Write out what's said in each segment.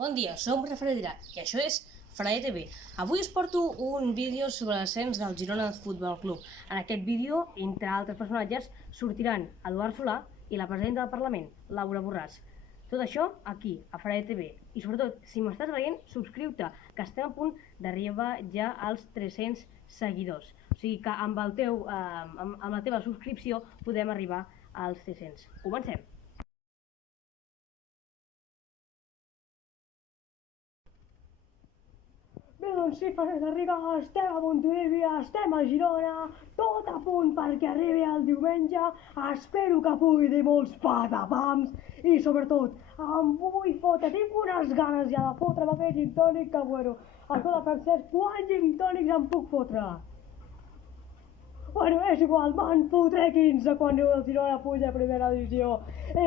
Bon dia, som Rafael Dirat i això és Frae TV. Avui us porto un vídeo sobre l'ascens del Girona Futbol Club. En aquest vídeo, entre altres personatges, sortiran Eduard Solà i la presidenta del Parlament, Laura Borràs. Tot això aquí, a Frae TV. I sobretot, si m'estàs veient, subscriu-te, que estem a punt d'arribar ja als 300 seguidors. O sigui que amb la teva subscripció podem arribar als 300. Comencem! Bé, doncs sí, Francesc Garriga, estem a Montilivi, estem a Girona, tot a punt perquè arribi el diumenge. Espero que pugui dir molts patapams i sobretot em vull fotre, tinc unes ganes ja de fotre'm aquell gin tònic que bueno. Escolta, Francesc, quants gin tònics em puc fotre? Bueno, és igual, me'n fotré 15 quan el Girona puja a primera divisió.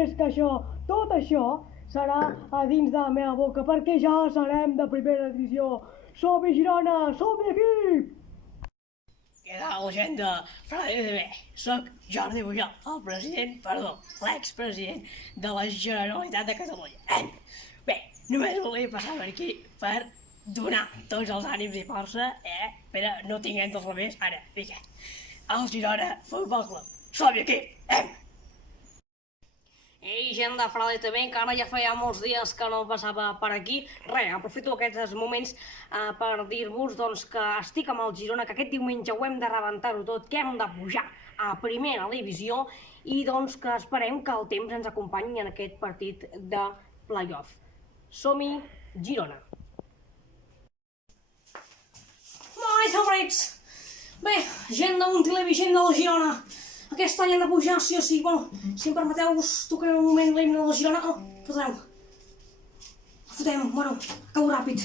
És que això, tot això, serà a dins de la meva boca perquè ja serem de primera divisió. Som-hi, Girona! Som-hi, equip! Què tal, gent de Frae TV? Soc Jordi Pujol, l'expresident de la Generalitat de Catalunya. Bé, només volia passar per aquí per donar tots els ànims i força, però no tinguem tots més. Ara, vinga, el Girona Futbol Club. Som-hi, equip! Ei, gent de Frae TV, encara ja feia molts dies que no passava per aquí. Aprofito aquests moments per dir-vos que estic amb el Girona, que aquest diumenge ho hem de rebentar-ho tot, que hem de pujar a primera divisió i que esperem que el temps ens acompanyi en aquest partit de play-off. Som-hi, Girona! Ai, favorits! Bé, gent de Montilivi, gent del Girona, aquest any hem de pujar, sí o sí. Bueno, si em permeteu, us tocaré un moment l'himne del Girona. Oh, fotreu. Fotem, bueno, acabo ràpid.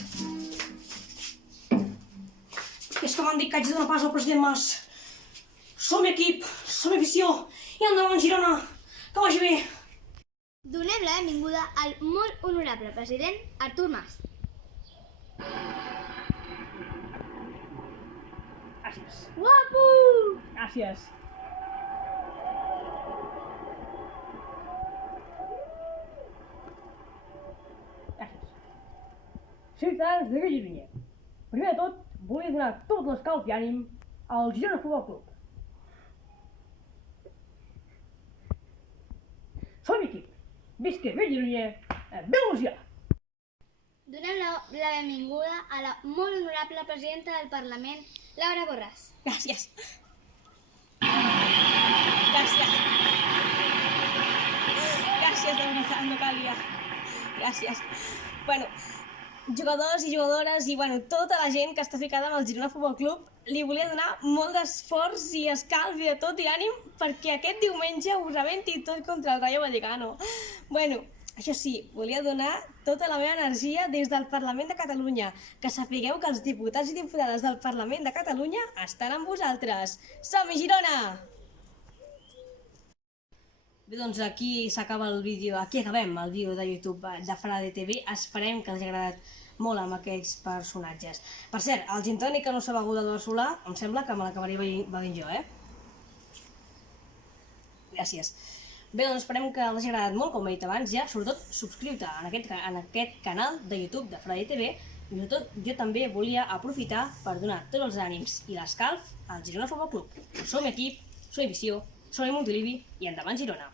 És que m'han dit que haig de donar pas al president Mas. Som equip, som afició, i endavant Girona, que vagi bé. Donem la benvinguda al molt honorable president Artur Mas. Gràcies. Guapo! Gràcies. Ciutadans de Girona, primer de tot, volia donar tot l'escalf i ànim al Girona Futbol Club. Som equip, visca Girona, Belusia! Donem la benvinguda a la molt honorable presidenta del Parlament, Laura Borràs. Gràcies. Gràcies. Gràcies, de veritat, no calia. Gràcies. Bueno, jugadors i jugadores i tota la gent que està ficada amb el Girona Futbol Club, li volia donar molt d'esforç i escalf i de tot i ànim perquè aquest diumenge ho rebenti tot contra el Rayo Vallecano. Bueno, això sí, volia donar tota la meva energia des del Parlament de Catalunya, que sapigueu que els diputats i diputades del Parlament de Catalunya estan amb vosaltres. Som-hi, Girona! Bé, doncs aquí s'acaba el vídeo, aquí acabem el vídeo de YouTube de Frae TV. Esperem que els hagi agradat molt amb aquests personatges. Per cert, el gin tònic que no s'ha begut Eduard Solà, em sembla que me l'acabaré bevint jo, Gràcies. Bé, doncs esperem que els hagi agradat molt, com he dit abans ja. Sobretot, subscriu-te en aquest canal de YouTube de Frae TV. I sobretot, jo també volia aprofitar per donar tots els ànims i l'escalf al Girona Futbol Club. Som equip, som afició, som Montilivi i endavant Girona!